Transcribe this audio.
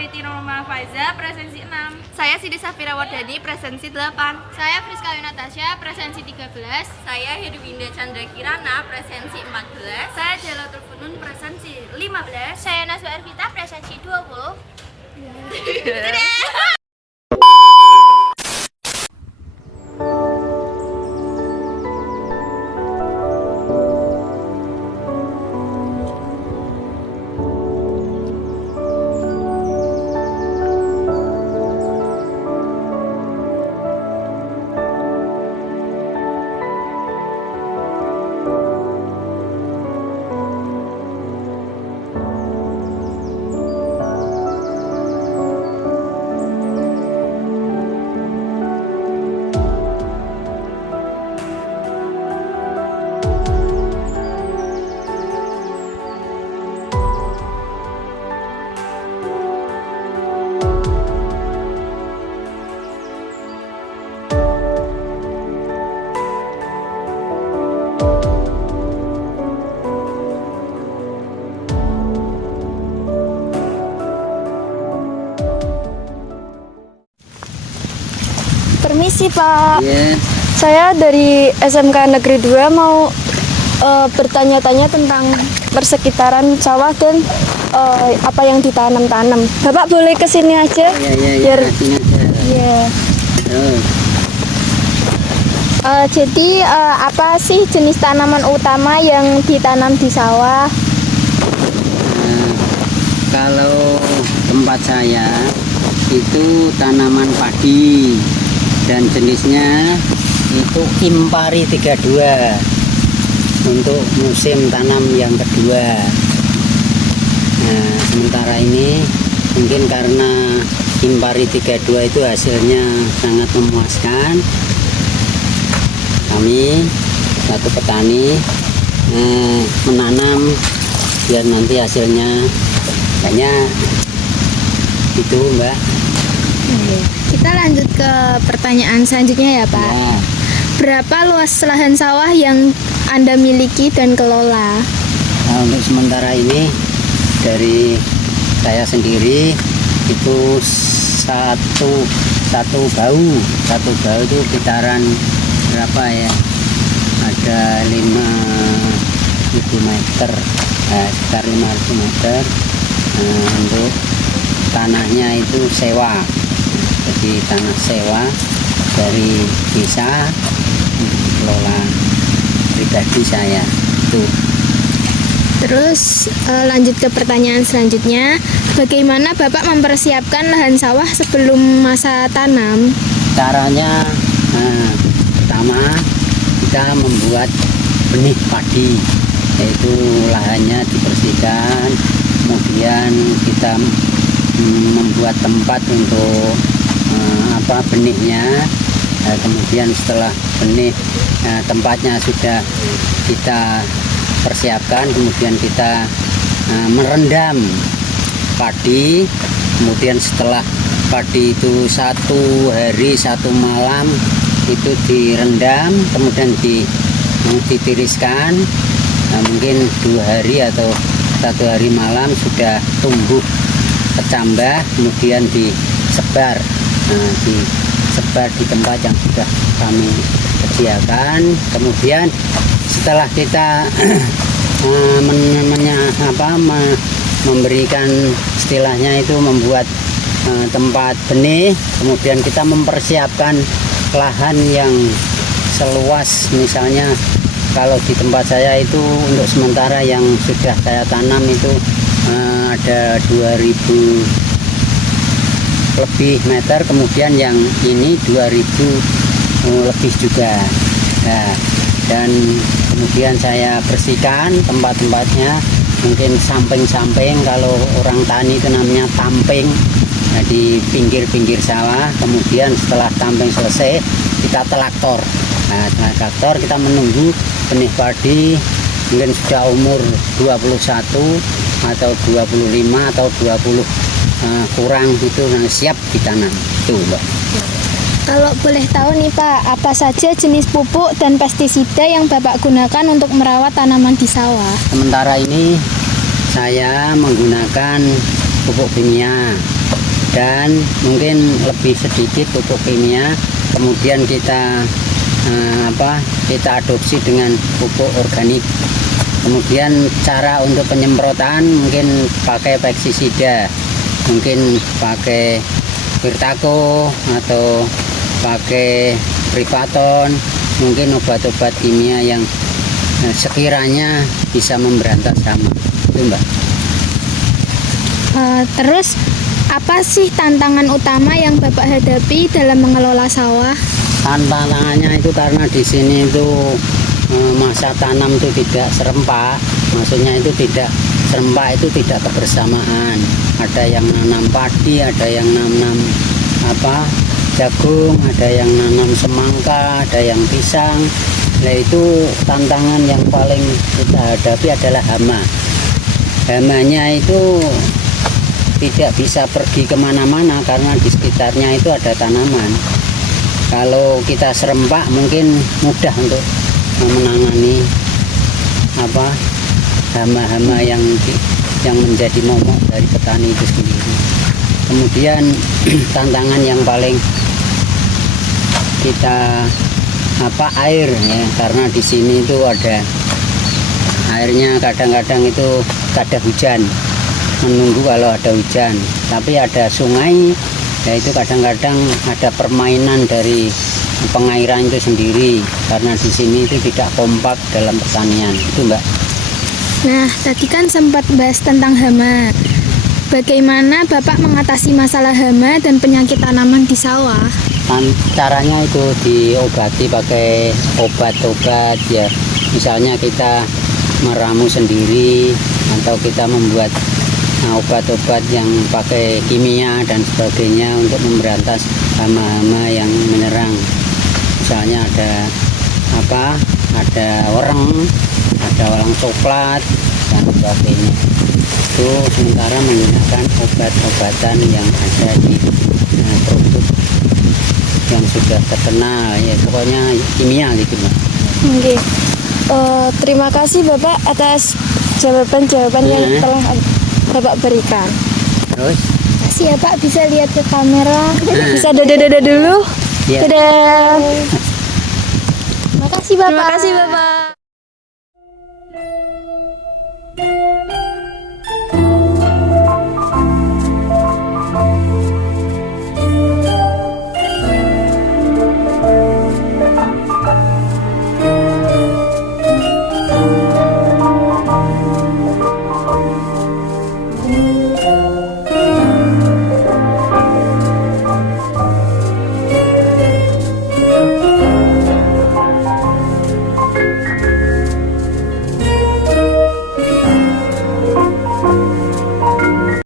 Betty Norma Faiza, presensi 6. Saya Siti Safira Wardani, presensi 8. Saya Friska Natasha, presensi 13. Saya Hedwinda Chandra Kirana, presensi 14. Saya Jalatul Funun, presensi 15. Saya Naswa Ervita, presensi 20. Permisi Pak, Iya. saya dari SMK Negeri 2 mau bertanya-tanya tentang persekitaran sawah dan apa yang ditanam-tanam. Bapak boleh kesini aja? Iya, Biar sini aja. ya. Terus, Jadi apa sih jenis tanaman utama yang ditanam di sawah? nah, kalau tempat saya itu tanaman padi dan jenisnya itu Impari 32 untuk musim tanam yang kedua. Nah, sementara ini mungkin karena Impari 32 itu hasilnya sangat memuaskan, kami satu petani menanam biar nanti hasilnya banyak. Itu Mbak. Kita lanjut ke pertanyaan selanjutnya ya Pak. Ya, Berapa luas lahan sawah yang Anda miliki dan kelola? nah, untuk sementara ini dari saya sendiri itu satu bau itu kitaran berapa ya, ada 5.000 meter, sekitar 5.000 meter. Untuk tanahnya itu sewa, jadi tanah sewa dari desa untuk dikelola pribadi saya itu. Terus lanjut ke pertanyaan selanjutnya. Bagaimana Bapak mempersiapkan lahan sawah sebelum masa tanam? Caranya, pertama kita membuat benih padi, yaitu lahannya dibersihkan, kemudian kita membuat tempat untuk benihnya. Kemudian setelah benih tempatnya sudah kita persiapkan, kemudian kita merendam padi. Kemudian setelah padi itu 1 hari 1 malam itu direndam, kemudian ditiriskan. Mungkin 2 hari atau 1 hari malam sudah tumbuh kecambah, kemudian disebar di tempat yang sudah kami sediakan. Kemudian setelah kita memberikan, istilahnya itu membuat tempat benih, kemudian kita mempersiapkan lahan yang seluas, misalnya kalau di tempat saya itu untuk sementara yang sudah saya tanam itu ada 2000 lebih meter, kemudian yang ini 2000 lebih juga. Nah, dan kemudian saya bersihkan tempat-tempatnya, mungkin samping-samping, kalau orang tani itu namanya tamping. Nah, di pinggir-pinggir sawah. Kemudian setelah tamping selesai kita telaktor. Nah, setelah telaktor kita menunggu benih padi mungkin sudah umur 21 atau 25 atau 20 kurang itu siap ditanam. Itu Mbak. Kalau boleh tahu nih Pak, apa saja jenis pupuk dan pestisida yang Bapak gunakan untuk merawat tanaman di sawah? Sementara ini saya menggunakan pupuk kimia dan mungkin lebih sedikit pupuk kimia, kemudian kita kita adopsi dengan pupuk organik. Kemudian cara untuk penyemprotan mungkin pakai pestisida, mungkin pakai Virtaco atau pakai Privaton, mungkin obat-obat kimia yang sekiranya bisa memberantas hama. Itu Mbak. Terus apa sih tantangan utama yang Bapak hadapi dalam mengelola sawah? Tantangannya itu karena di sini itu masa tanam itu tidak serempak, maksudnya itu tidak serempak, itu tidak kebersamaan. Ada yang nanam padi, ada yang nanam jagung, ada yang nanam semangka, ada yang pisang. Nah itu tantangan yang paling kita hadapi adalah hama. Hamanya itu tidak bisa pergi kemana-mana karena di sekitarnya itu ada tanaman. Kalau kita serempak mungkin mudah untuk menangani hama-hama yang menjadi momok dari petani itu sendiri. Kemudian tantangan yang paling kita air ya, karena di sini itu ada airnya, kadang-kadang itu ada hujan, menunggu kalau ada hujan, tapi ada sungai, yaitu kadang-kadang ada permainan dari pengairan itu sendiri, karena di sini itu tidak kompak dalam pertanian. Itu Mbak. Nah, tadi kan sempat bahas tentang hama. Bagaimana Bapak mengatasi masalah hama dan penyakit tanaman di sawah? Caranya itu diobati pakai obat-obat ya, misalnya kita meramu sendiri atau kita membuat obat-obat yang pakai kimia dan sebagainya untuk memberantas hama-hama yang menyerang. Misalnya ada orang coklat dan sebagainya. Itu sementara menggunakan obat-obatan yang ada di produk yang sudah terkenal ya, pokoknya kimia gitu Mbak. Oke. Terima kasih Bapak atas jawaban-jawaban yang telah Bapak berikan. Terus Makasih ya Pak, bisa lihat ke kamera. Bisa dada-dada dulu. ya. Dadah. Makasih Bapak. Terima kasih Bapak.